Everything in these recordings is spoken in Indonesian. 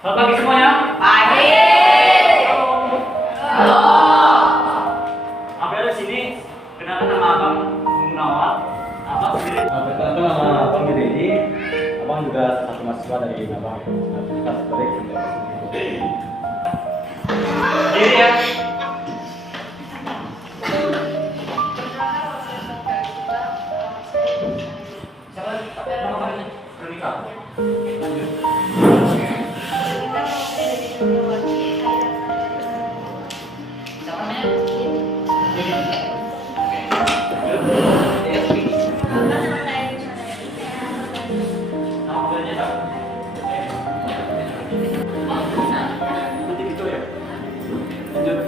Selamat pagi semuanya. Pagi. Halo. Halo. Abel di sini. Kenalkan nama Abang Gunawan. Abang sendiri. Perkenalkan nama Abang Dedi. Abang juga salah satu mahasiswa dari Abang Universitas Balik. Diri ya. Siapa nama kalian? Veronica. Lanjut. Siapa namanya? Jadi. Nama mobilnya siapa? Nanti gitu ya. Lanjut.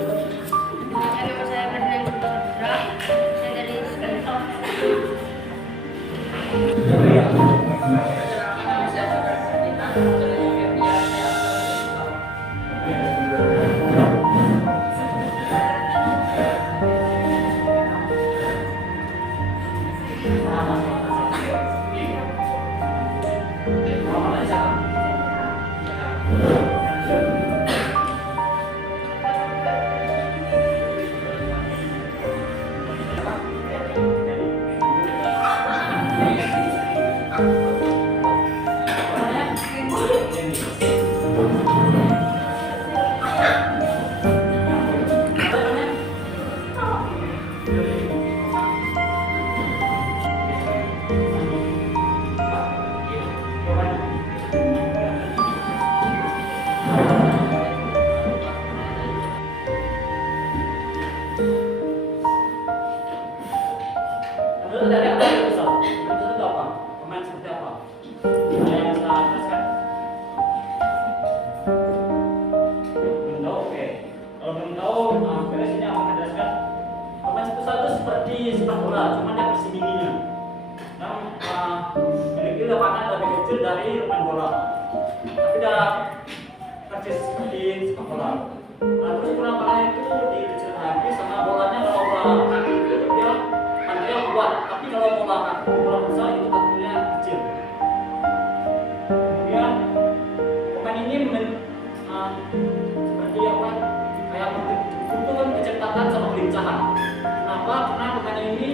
Menurut dari apa yang bisa? Menurut itu apa? Pemain seperti apa? Ada yang bisa jelaskan? Belum tahu, oke. Kalau belum tahu, Vero sini akan menjelaskan. Pemain futsal itu seperti sepak bola, cuma dia versi mininya. Yang memiliki lapangan lebih kecil dari main bola. Tapi dia persis seperti sepak bola. Nah, terus lapangannya itu dikecilkan lagi sama bolanya. Kalau bola kaki itu dia panjangnya kuat, tapi kalau bola futsal itu panjangnya kecil. Kemudian pemain ini seperti apa? Kayak butuh kecepatan sama kelincahan. Kenapa? Karena pemain ini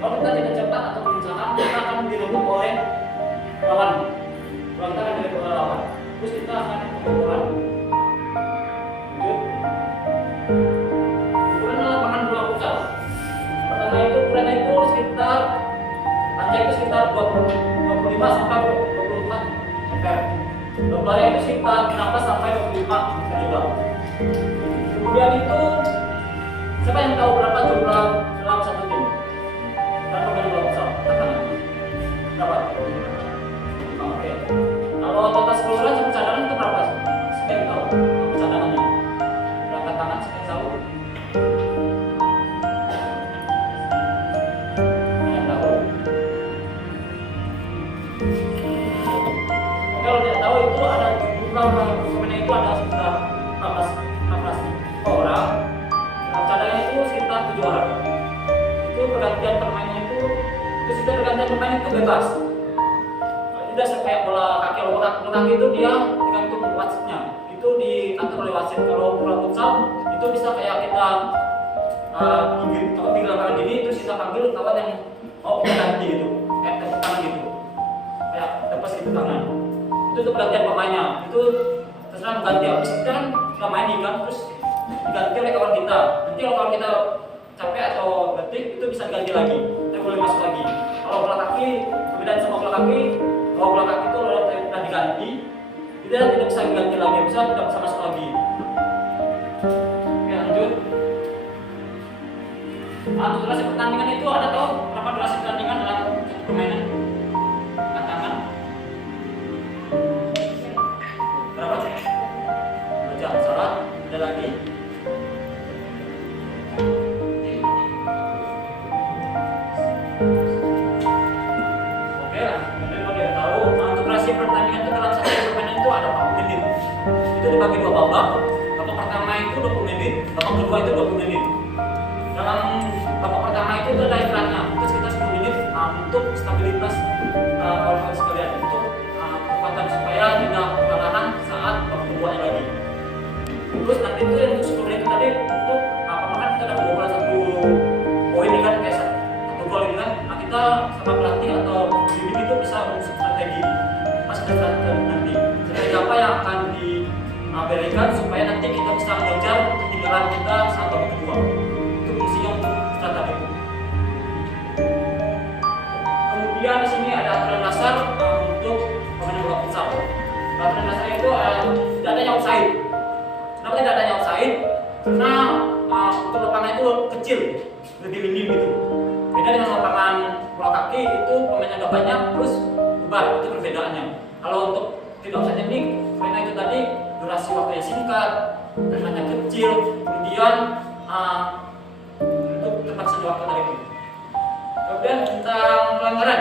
kalau kita tidak cepat atau kelincahan, kita akan direbut oleh lawan. Kalau kita akan direbut oleh lawan, terus kita akan kebobolan. Ukuran lapangan bola futsal. Pertama itu ukurannya itu sekitar panjang itu sekitar 25 sampai 24 meter. Lebarnya itu sekitar 16 sampai 25 meter juga. Kemudian itu siapa yang tahu berapa jumlah dalam satu tim? Berapa dari bola futsal? Katakan. Berapa? Oke. Kalau total keseluruhan sama cadangan itu berapa? Siapa yang tahu? Cadangannya. Berapa tangan siapa yang tahu? Yang tahu. Oke, kalau tidak tahu itu ada jumlah pemainnya itu ada sekitar 16 orang. Cadangannya itu sekitar 7 orang. Itu pergantian pemainnya itu sudah pergantian pemain itu bebas. Tidak kayak bola kaki. Kalau bola kaki itu dia tergantung wasitnya. Itu diatur oleh wasit. Kalau bola futsal itu bisa kayak kita di lapangan gini terus kita panggil kawan yang mau ganti gitu, kayak tepuk tangan gitu, kayak tepes itu tangan. Itu untuk pergantian pemainnya. Itu terserah ganti habis kita kan nggak main nih kan, terus diganti oleh kawan kita. Nanti kalau kawan kita capek atau detik itu bisa diganti lagi, kita boleh masuk lagi. Kalau bola kaki perbedaan sama bola kaki, kalau bola kaki itu kalau sudah diganti kita tidak bisa diganti lagi, bisa tidak bisa masuk lagi. Oke, lanjut. Untuk durasi pertandingan itu ada tahu berapa durasi pertandingan dalam satu permainan? Katakan berapa? 2 jam. Salah? Ada lagi? Oke lah, mungkin kalau dia tahu untuk durasi pertandingan itu dalam satu permainan itu ada 40 menit. Itu dibagi 2 babak. Babak pertama itu 20 menit, babak kedua itu 20 menit. Dalam babak pertama itu ada iklannya, itu sekitar 10 menit untuk stabilitas kawan-kawan sekalian, untuk kekuatan supaya tidak kewalahan saat babak kedua Terus nanti itu yang untuk 10 menit itu tadi untuk apa makan kita dapat bola 1 poin ini kan kayak 1 gol ini kan. Nah kita sama pelatih atau bimbing itu bisa menyusun strategi pas kita nanti strategi apa yang akan diberikan supaya nanti kita bisa mengejar ketinggalan kita satu atau kedua. Itu fungsinya untuk strategi itu. Kemudian di sini ada aturan dasar untuk pemain bola futsal. Aturan dasar itu tidak adanya offside. Kenapa tidak adanya offside? Karena untuk lapangan itu kecil, lebih minim gitu. Beda dengan lapangan bola kaki itu pemainnya agak banyak, terus bubar, itu perbedaannya. Kalau untuk tidak offside ini, karena itu tadi durasi waktunya singkat, lapangannya kecil, kemudian untuk terbatas waktu tadi itu. Kemudian tentang pelanggaran.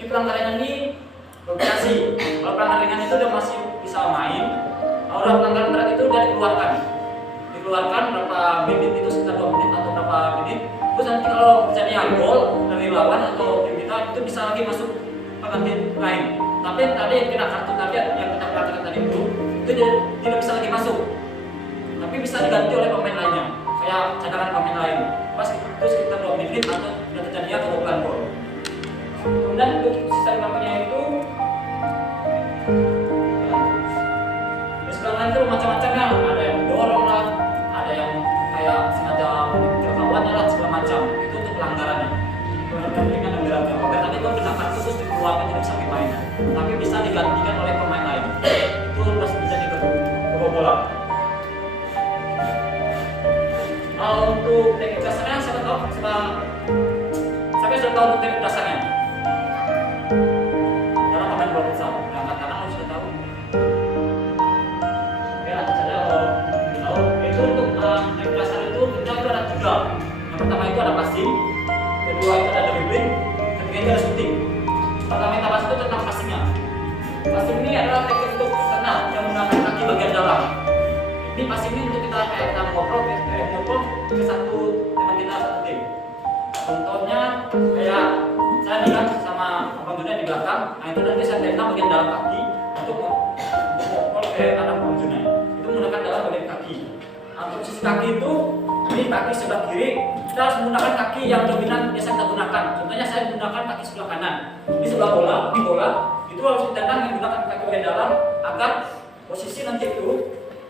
Ini pelanggaran ini bervariasi. Kalau pelanggaran ringan itu udah masih bisa main. Kalau udah pelanggaran berat itu udah dikeluarkan berapa menit itu sekitar 2 menit atau berapa menit. Terus nanti kalau terjadi gol dari lawan atau tim kita itu bisa lagi masuk pengganti lain. Tapi tadi yang kena kartu tadi yang kita perhatikan tadi itu tidak bisa lagi masuk. Tapi bisa diganti oleh pemain lainnya. Kayak cadangan pemain lain. Pas itu sekitar 2 menit atau sudah terjadi kebobolan gol. Kemudian untuk sisa lapangannya itu di sebelah lain itu macam-macamnya, ada yang dorong lah, ada yang kayak sengaja mengejar kawannya lah, segala macam. Itu untuk pelanggarannya. Pelanggaran ringan dan beratnya. Oke, tadi itu kena kartu terus dikeluarkan jadi bisa main. Tapi bisa digantikan oleh pemain lain. Itu harus bisa kebobolan. Untuk teknik dasarnya saya tahu sudah tahu untuk teknik dasarnya. Dalam pemain bola futsal, angkat tangan harus sudah tahu. Oke, lanjut saja kalau tahu. Itu untuk teknik dasar itu kita itu ada 3. Yang pertama itu ada passing, kedua itu ada dribbling, ketiga itu ada shooting. Pertama kita bahas itu tentang passingnya. Passing ini adalah teknik untuk tenang yang menggunakan kaki bagian dalam. Ini passing ini untuk kita kayak kita ngobrol ke satu teman kita satu tim. Contohnya kayak saya nih kan sama abang Juna di belakang, nah itu nanti saya tendang bagian dalam kaki untuk ngobrol ke anak abang Juna. Itu menggunakan dalam bagian kaki. Nah, untuk sisi kaki itu, ini kaki sebelah kiri, kita harus menggunakan kaki yang dominan biasa kita gunakan. Contohnya saya menggunakan kaki sebelah kanan. Ini sebelah bola, ini bola, itu harus ditendang menggunakan kaki bagian dalam agar posisi nanti itu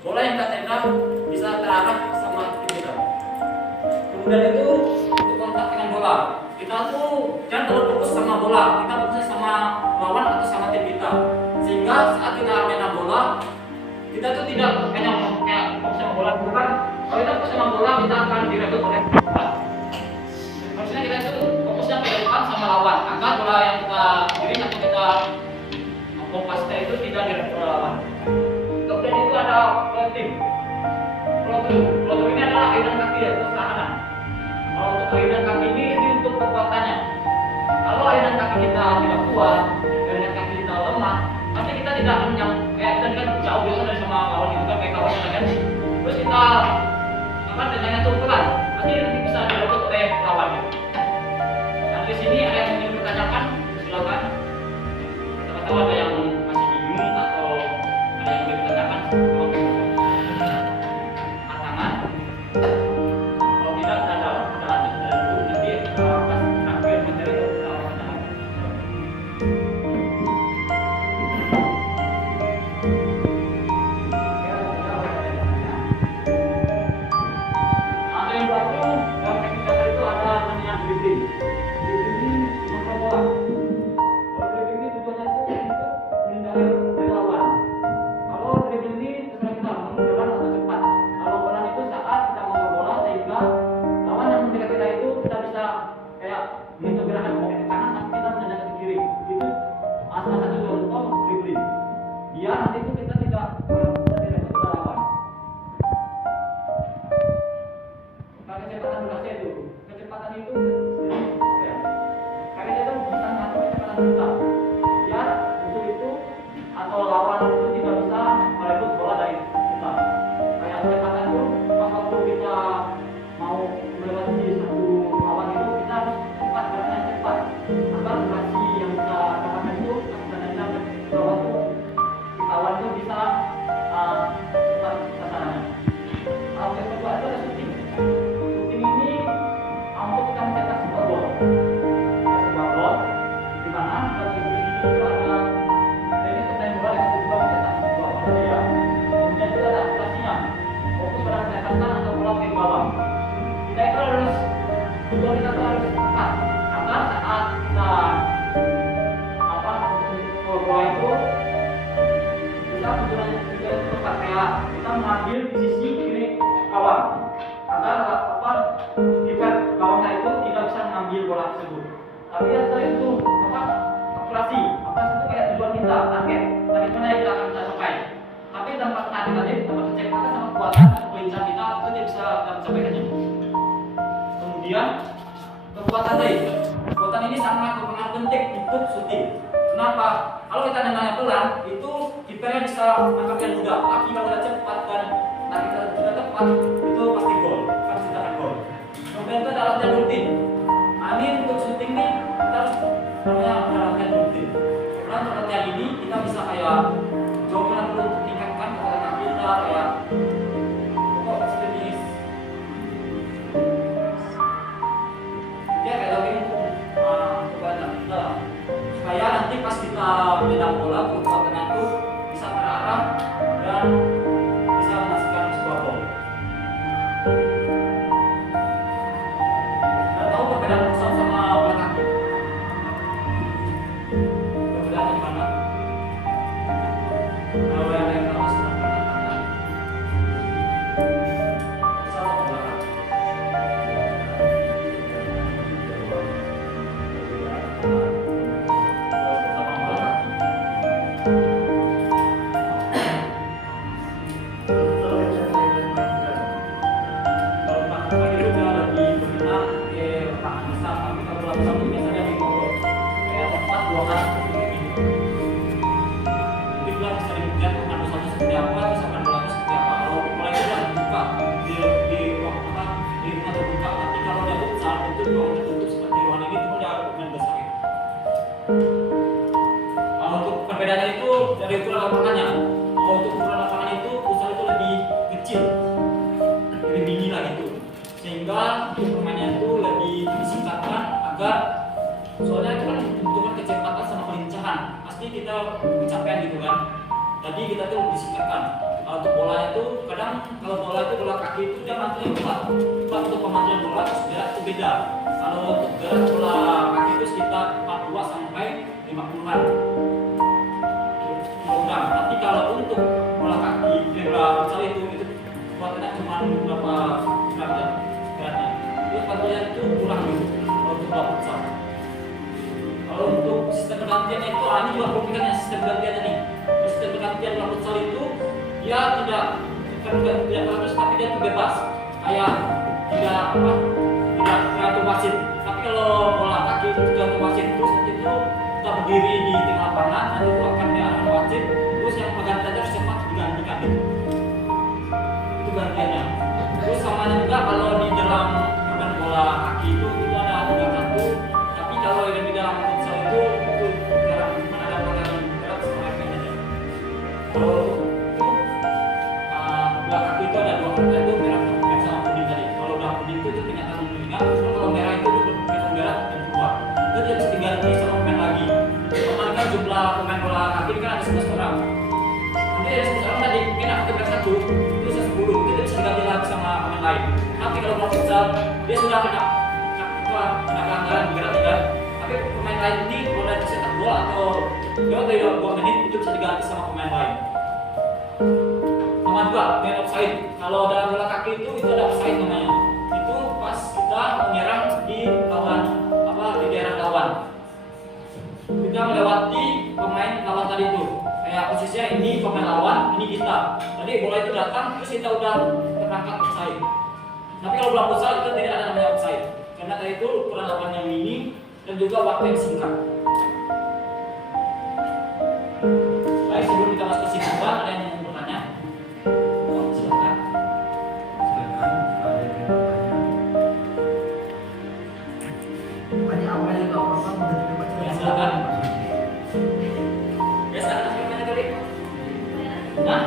bola yang kita tendang bisa terarah sama tim kita. Kemudian itu untuk kontak dengan bola, kita tuh jangan terlalu fokus sama bola, kita fokusnya sama lawan atau sama tim kita. Sehingga saat kita main bola, kita tuh tidak hanya kayak fokus sama bola, bukan. Kalau kita fokus sama bola, kita akan direbut oleh bola. Maksudnya kita itu fokusnya ke depan sama lawan, agar bola yang kita kirim atau kita kompas itu tidak direbut oleh lawan. Kemudian itu ada floating. Floating ini adalah ayunan kaki atau kanan. Kalau untuk ayunan kaki ini untuk kekuatannya. Kalau ayunan kaki kita tidak kuat, ayunan kaki kita lemah, pasti kita tidak akan yang kayak kita kan jauh gitu dari sama lawan itu kan kayak kawan kan. Terus kita tendangnya tuh pelan, pasti nanti bisa direbut oleh lawannya. Nah di sini ada yang ingin ditanyakan, silakan. Kata-kata ada yang masih bingung atau ada yang ingin ditanyakan. Kalau tidak, ada lanjut dulu nanti pas akhir materi itu kita akan ada yang baru dalam teknik dasar itu ada namanya dribbling. Dribbling ini mengangkat bola. Kalau dribbling ini tujuannya itu untuk menghindari dari lawan. Kalau dribbling ini terserah kita menggunakan atau cepat. Kalau bola itu saat kita mengejar bola sehingga lawan yang mendekat kita itu kita bisa kayak menghitung gerakan ke kanan tapi kita menendang ke kiri. Itu salah satu contoh dribbling. Biar nanti itu kita tidak bisa direbut oleh lawan. Kecepatan durasi itu, kecepatan itu kekuatan kelincahan kita itu tidak bisa kita mencapaikannya. Kemudian kekuatan tadi, kekuatan ini sangat berpengaruh penting untuk syuting. Kenapa? Kalau kita nendangnya pelan, itu kipernya bisa menangkapnya mudah. Tapi kalau kita cepat dan kita tidak tepat, itu pasti gol, pasti cetak gol. Kemudian itu adalah latihan rutin. Ini untuk syuting nih kita harus latihan rutin. Karena untuk latihan ini kita bisa kayak jogging dulu untuk meningkatkan kekuatan kita kayak kok sejenis ya kayak jogging untuk kekuatan kita supaya nanti pas kita menendang bola kekuatannya itu bisa terarah dan bisa menghasilkan sebuah gol. Kita tahu perbedaan futsal sama bola kaki. Perbedaannya gimana? Kalau yang lain tahu silahkan katakan. Futsal sama bola kaki. Sama bola kaki. Kalau pakai itu dia lebih berminat ke lapangan besar, tapi kalau bola besar itu biasanya di pojok kayak tempat dua orang itu kita bisa dilihat anu satu seperti apa, bisa main bola itu seperti apa. Kalau bola itu udah dibuka di ruang apa di rumah terbuka, tapi kalau dia futsal itu ruang tertutup seperti ruang ini itu dia main besar. Kalau untuk perbedaannya itu dari ukuran lapangannya. Kalau untuk ukuran lapangan itu futsal itu lebih kecil, lebih mini lah gitu, sehingga untuk permainnya itu lebih disingkatkan agar soalnya itu kan membutuhkan kecepatan sama kelincahan pasti kita pencapaian gitu kan, jadi kita tuh lebih disingkatkan. Kalau untuk bola itu kadang kalau bola itu bola kaki itu dia mantunya kuat untuk pemantulan bola itu sebenarnya itu beda. Kalau untuk gerak bola kaki itu sekitar 42 sampai 50-an kilogram, tapi kalau untuk bola kaki bola futsal itu kuatnya cuma berapa gram beratnya, itu pantulannya itu kurang gitu kalau untuk bola futsal. Kalau untuk sistem pergantian itu, ini juga komplikannya sistem pergantiannya nih. Sistem pergantian bola futsal itu dia tidak terus tapi dia itu bebas, kayak tidak tergantung wasit. Tapi kalau bola kaki itu tergantung wasit, terus nanti itu kita berdiri di tengah lapangan, nanti itu akan diarahkan wasit, terus yang pergantian harus cepat digantikan itu gantiannya. Terus sama juga kalau di dalam permainan bola kaki itu ada 3-1, tapi kalau yang di dalam futsal itu jarang ada pelanggaran berat sama remeh aja. Kalau itu bola kaki itu ada 2 kartu, itu merah sama kuning tadi. Kalau udah kuning itu peringatan ringan, kalau merah itu peringatan berat dan keluar. Itu dia bisa diganti sama pemain lagi. Karena kan jumlah pemain bola kaki kan ada 11 orang. Nanti dari 11 orang tadi mungkin aku timnas 1 itu bisa 10, itu dia bisa diganti lagi sama pemain lain. Tapi kalau bola futsal dia sudah kena pelanggaran berat kan. Tapi pemain lain ini kalau udah cetak gol atau lewat dari 2 menit itu bisa diganti sama pemain lain. Sama juga dengan offside. Kalau dalam bola kaki itu ada offside namanya. Itu pas kita menyerang di lawan di daerah lawan. Kita melewati pemain lawan tadi itu. Kayak posisinya ini pemain lawan, ini kita. Jadi bola itu datang terus kita udah terangkat offside. Tapi kalau bola futsal itu tidak ada namanya offside. Karena tadi itu ukuran lapangan yang mini dan juga waktu yang singkat. Baik, sebelum kita masuk ke kesimpulan, ada yang mau bertanya? Oh, silakan. Banyak awal juga apa-apa udah dibaca. Ya, silakan. Ya, silakan kasih pertanyaan tadi. Nah?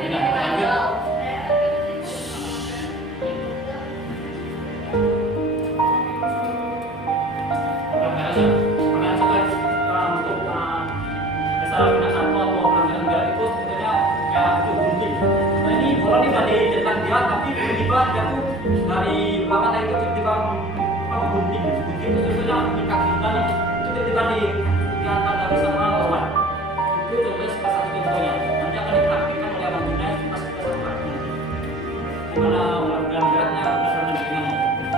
Tidak, lanjut. Tapi tiba-tiba dia tuh dari belakang tadi itu tiba-tiba gunting itu sebetulnya di kaki kita nih itu tiba-tiba diantar dari sama lawan. Itu contohnya salah satu contohnya. Nanti akan dipraktikkan oleh Abang Junaid pas kita sama gimana beratnya beratnya gimana.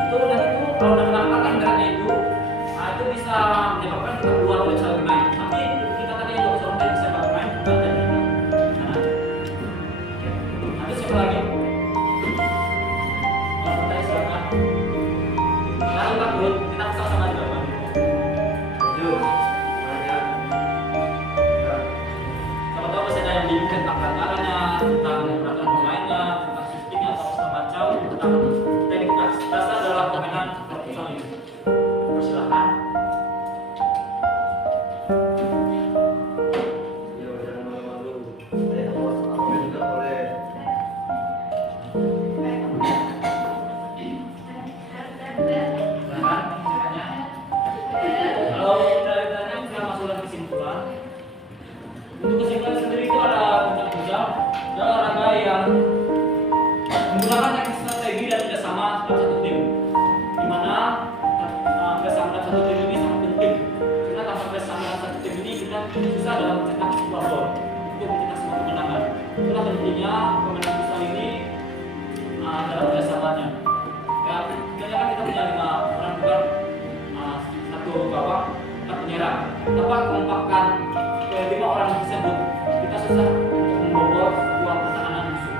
Itu nanti itu kalau udah kena kan beratnya itu, nah itu bisa menyebabkan kita keluar dari cara bermain. Tapi kita tadi yang bisa bermain bukan dari kita. punya 5 orang juga, satu gawang, 4 penyerang. Tanpa kompakkan ke-5 orang tersebut, kita susah untuk membobol sebuah pertahanan musuh.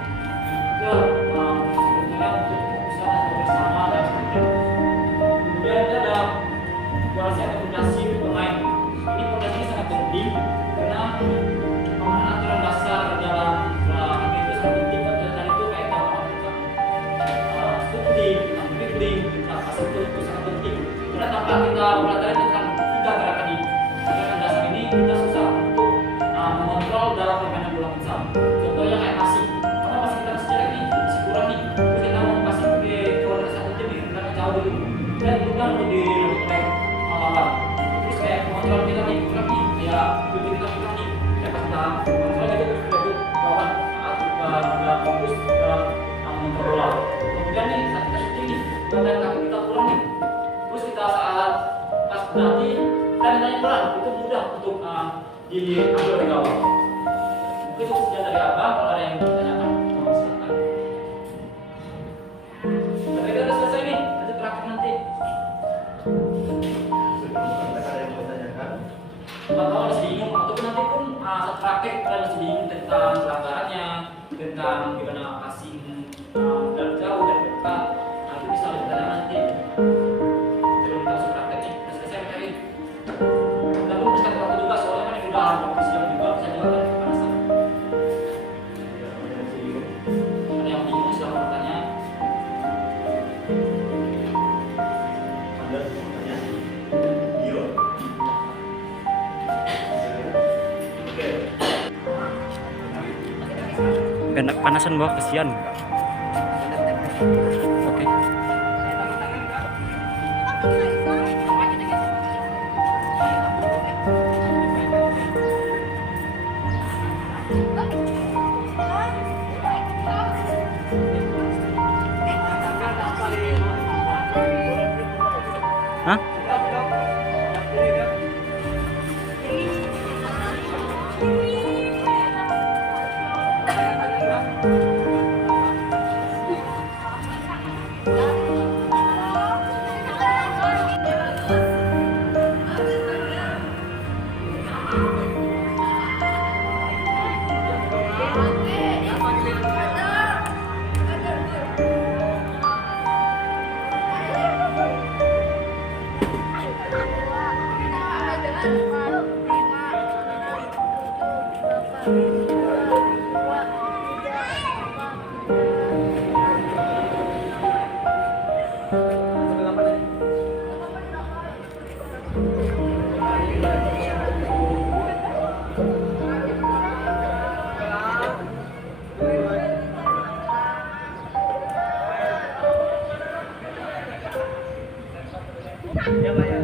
Itu sebetulnya untuk bisa bersama dan seperti. Kemudian kita ada formasi atau fondasi pemain. Ini fondasi sangat penting karena pemahaman aturan dasar dalam olahraga itu sangat penting. Dan itu kayak shooting, dribbling, pasang itu sangat penting. Karena tanpa kita belajar tentang 3 gerakan ini, gerakan dasar ini kita susah untuk mengontrol dalam permainan bola futsal. Contohnya kayak passing. Kalau passing kita masih jelek nih, masih kurang nih, terus kita mau passing ke kawan satu tim nih, kita jauh dulu. Dan bukan untuk dilakukan oleh lawan. Terus kayak mengontrol kita nih, kurang nih, kayak tujuh kita kurang nih, kita pas kita kontrol itu terus kita lawan saat kita fokus dalam mengontrol bola. Kemudian nih saat kita shooting nih, badan kaki kita kurang nih, terus kita saat pas berarti kita nanya bola itu mudah untuk diambil oleh gawang. Mungkin itu sekian dari abang. Kalau ada yang mau ditanyakan, mohon silakan. Tapi kita udah selesai nih, lanjut terakhir nanti. Ada yang mau tanyakan? Kalau masih bingung ataupun nanti pun saat praktek kalian masih bingung tentang pelanggarannya, tentang gimana passing dari jauh dan dekat, itu bisa ditanya nanti. Sebelum kita masuk praktek nih, udah selesai materi. Kita pun bisa waktu juga soalnya kan ini udah waktu siang juga, bisa juga kan kepanasan. Ada yang bingung silahkan bertanya. Ada yang mau tanya? Iyo. Oke. Enak panasan gua, kesian. Oke. Hah? Ya Pak ya.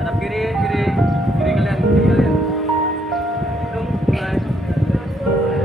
Hadap kiri kalian, kiri kalian. Hitung mulai. Mulai.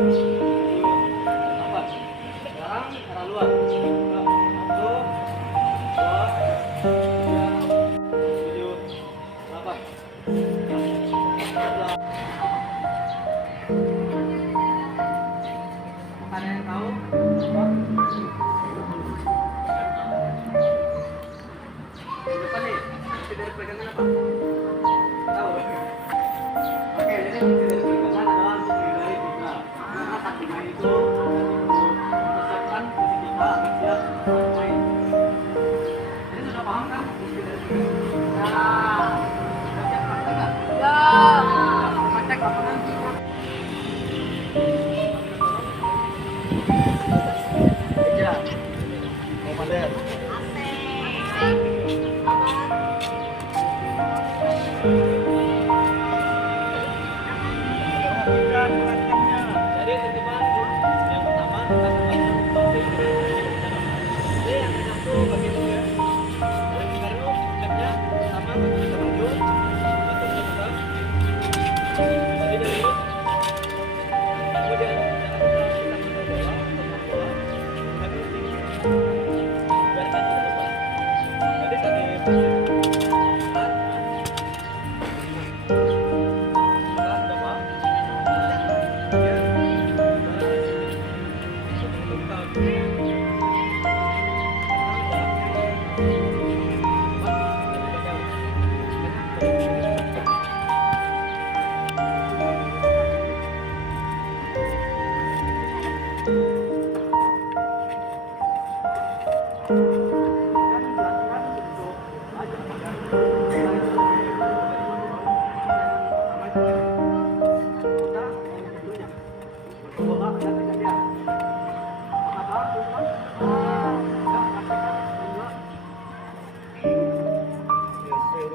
Apa? Sekarang arah luar. 1, 2, 3, 4, 5, 6, 7, 8. Ada yang tahu? Apa? Depan nih, fungsi dari pegangan apa? Tahu? Oke, jadi fungsi dari pegangan adalah untuk menghindari fitnah. Karena kakinya itu mempersiapkan posisi kita agar siap main. Jadi sudah paham kan fungsi dari pegangan? Ya. Sudah siap praktek nggak? Ya. Praktek lapangan. Ya. Komandan. Jadi titipan yang pertama kita menggunakan topik. Jadi yang kita tuh bagian itu ya. Dari baru stepnya pertama kita maju, satu kita pegang. Tadi dari itu. Kemudian jangan kita bola, tentang bola, tapi tinggi. Biarkan kita terbang. Jadi tadi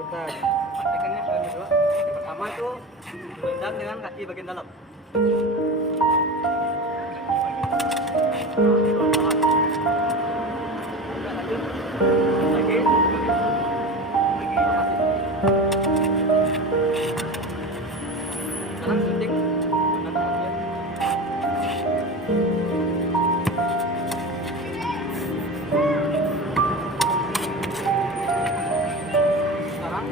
praktekannya sekali dua. Pertama itu menendang dengan kaki bagian dalam. Lanjut lagi, sekarang suntik menggunakan bagian. Sekarang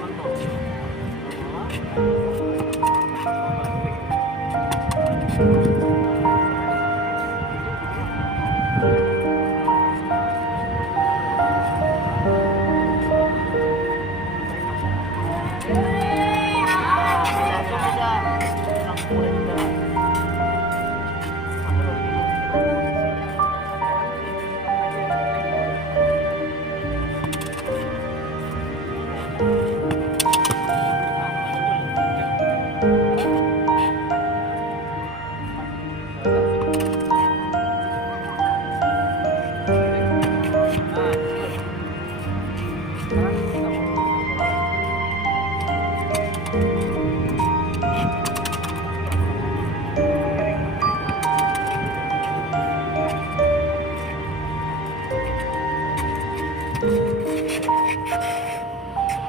kontrol.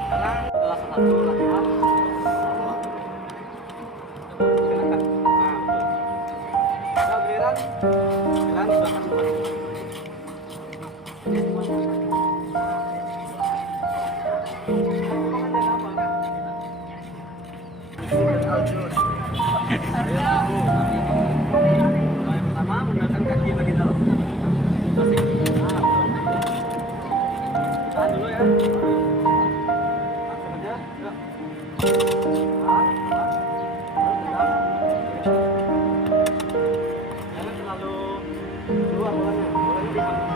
Sekarang adalah salah satu latihan gerakan. Nah, betul. Kita giliran sudah akan mulai. Jadi semuanya. Yang pertama menggunakan kaki bagian dalam. Asik. Tahan dulu ya. Langsung aja. Yuk. Tahan. Terus pegang. Jangan terlalu keluar bolanya. Bolanya di sana.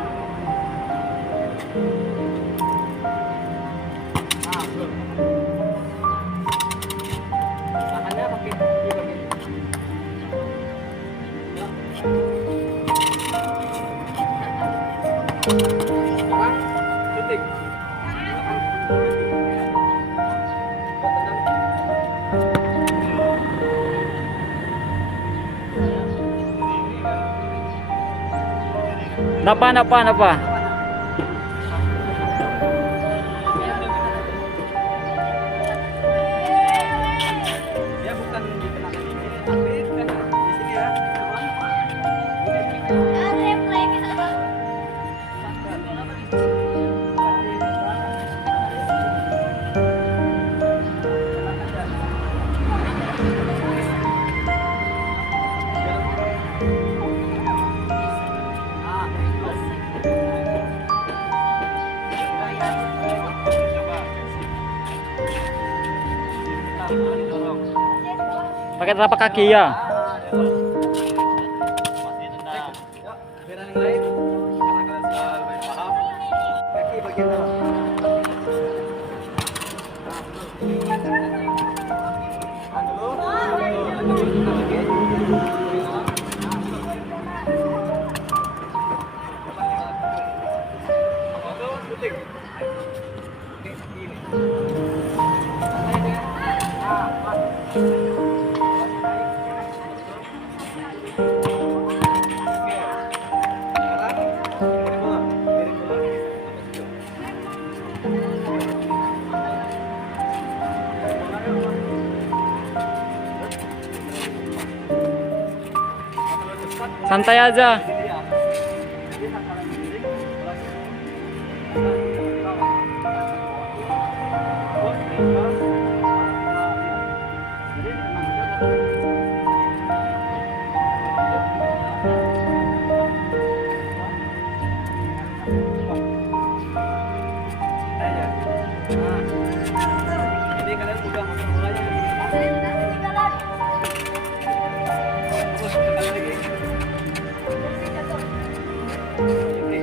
Nah, betul. Tahannya pakai kaki bagian. Yuk. Sekarang suntik. Napa? Dia bukan di tengah sini, tapi di sini ya. Pakai telapak kaki ya. Pasti tendang. Biar yang lain, karena kalian sudah lumayan paham. Kaki bagian bawah. Tahan dulu. Lanjut kita lagi. Oke, syuting. Oke, ini. Santai aja. Jadi kalian udah masuk mulanya terus sekali lagi. Oke.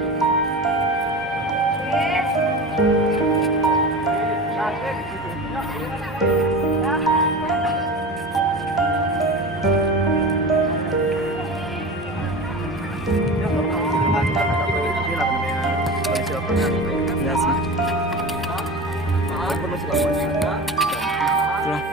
Iya sih. Pulang.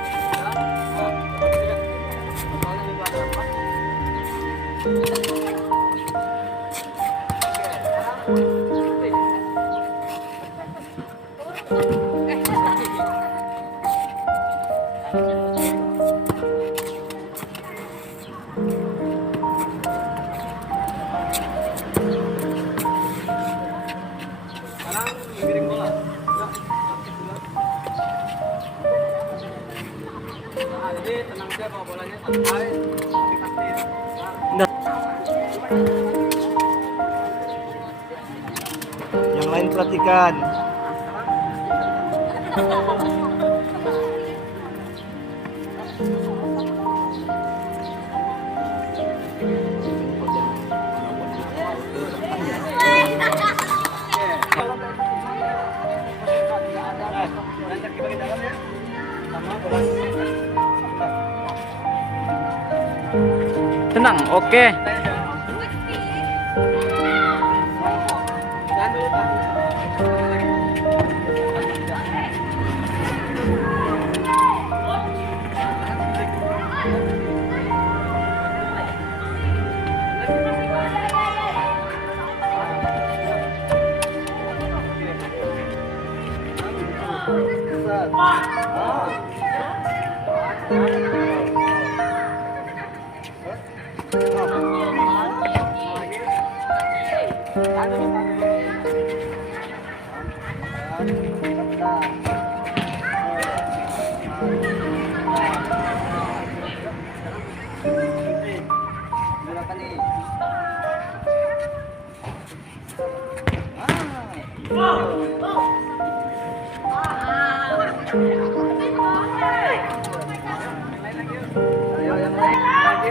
Sekarang miring bola. Nah, jadi tenang aja kalau bolanya santai, dikasih. Udah. Yang lain perhatikan. Tenang, oke. Ayo yang lain lagi.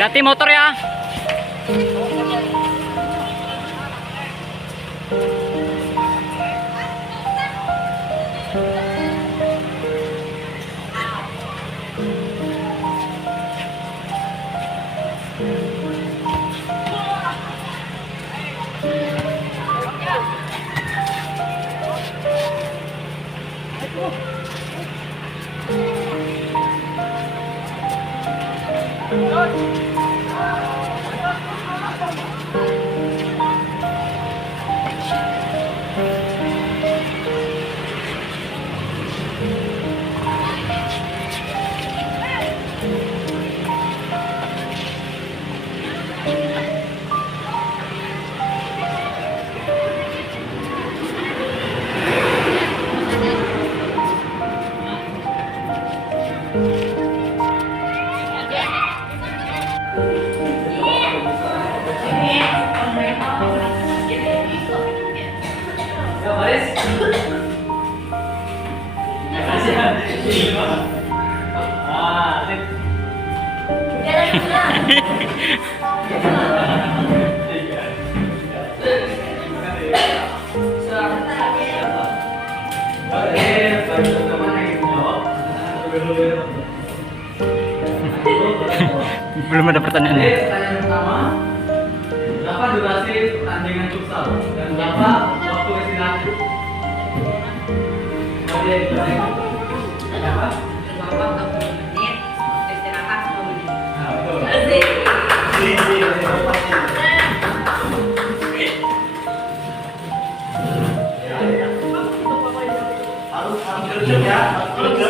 Ganti motor ya. Ya, Baris. Ah, sip. Belum ada pertanyaannya. Jadi, pertanyaan pertama, berapa durasi pertandingan futsal dan berapa waktu istirahatnya? Oke, berapa? Nah, betul. Harus kerja ya, harus kerja.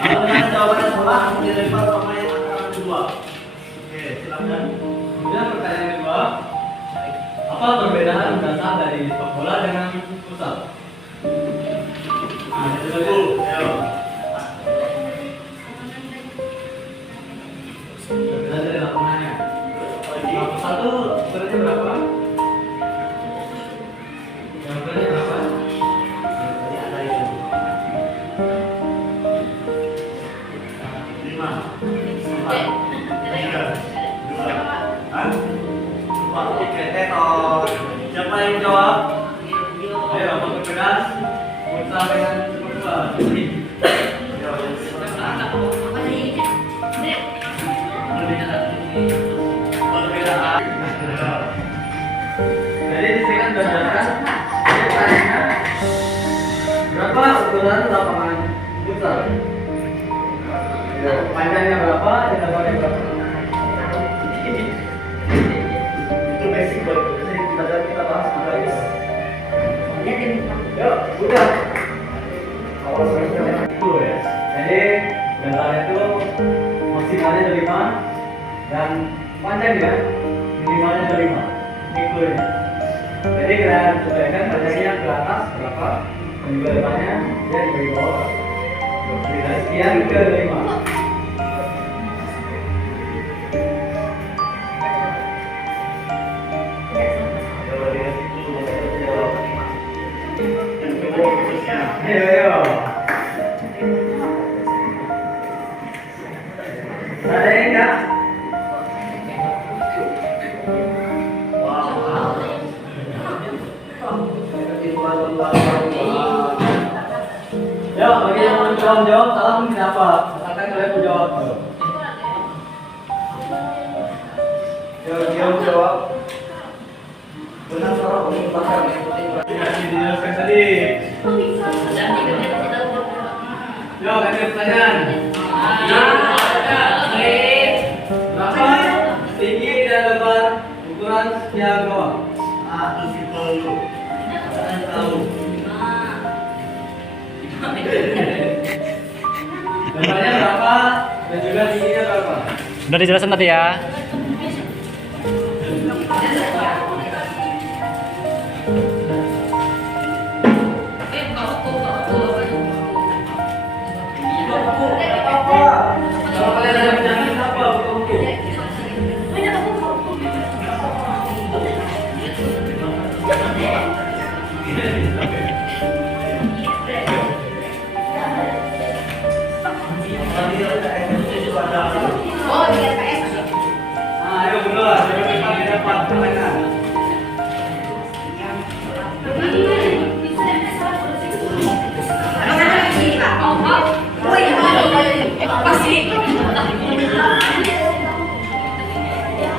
Kalau ada jawabannya salah, kemudian dilempar pemain angkatan kedua. Oke, silakan. Kemudian pertanyaan kedua, apa perbedaan dasar dari sepak bola dengan futsal? Nah, itu dulu. Ayo. Berbeda dari lapangannya. Nah, futsal itu ukurannya berapa? Yang ukurannya berapa? Lima, empat, tiga, dua, dua. Oke, siapa yang menjawab? Ayo, apa perbedaan futsal dengan sepak bola? Ayo, yang perbedaan. Jadi di sini kan berdasarkan pertanyaannya berapa ukuran lapangan futsal? Panjangnya berapa dan lebarnya berapa? Itu basic buat Kita bahas guys. Yuk, udah. Awal selanjutnya itu ya. Jadi lebarnya itu maksimalnya 5 dan panjangnya minimalnya 5. Ikulnya. Jadi kita sesuaikan panjangnya ke atas berapa dan juga lebarnya dia di bawah. Dari sekian ke 5. Kalau dia Ya, bagi yang mau jawab, salah mungkin apa? Katakan kalian mau jawab. Jawab jawab. Benar orang bakar Kasih dijelaskan tadi. Yo, kasih pertanyaan. Berapa tinggi dan lebar ukuran tiang goa? itu simpel dulu. Kalian tahu. Lebarnya berapa dan juga tingginya berapa? Udah dijelasin tadi ya. Kalau kalian ada penyakit apa? Buku. Ayo berdua, cepat dapat pertanyaan.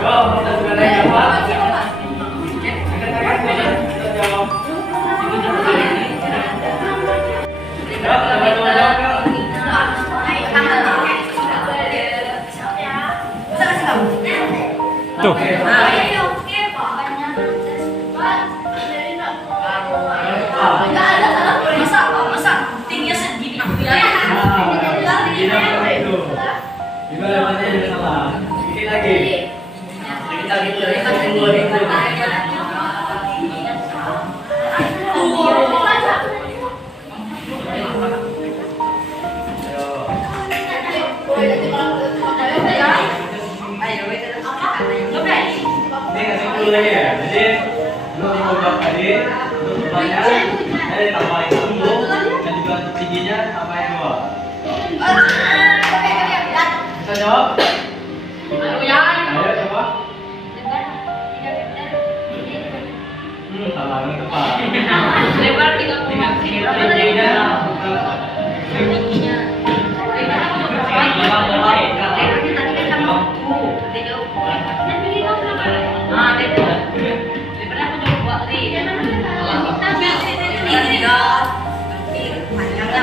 Yo, kita sudah ada yang jawab. Kita jawab. Ya, teman-teman jawab ya. Tuh. Tidak itu. Juga lebarnya juga salah. Dikit lagi. Ini kasih clue lagi ya. Jadi untuk jawab tadi untuk pertanyaan saya tambahin 10 dan juga untuk tingginya tambahin 2. Bisa jawab? Ayo coba. Tambahin tepat. Tingginya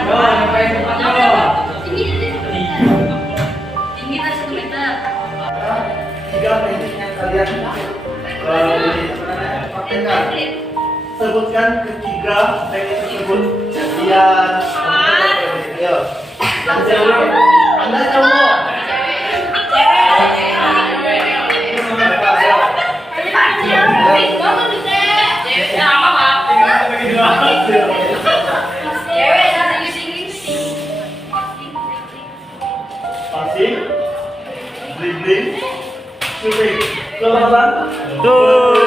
yo, ngapain tepat yo? Tiga teknik yang kalian praktekkan. Sebutkan ketiga teknik tersebut. Sekian. Ayo. Yang cewek. Anda cowok. Passing, dribbling, shooting. Keluar. Tuh.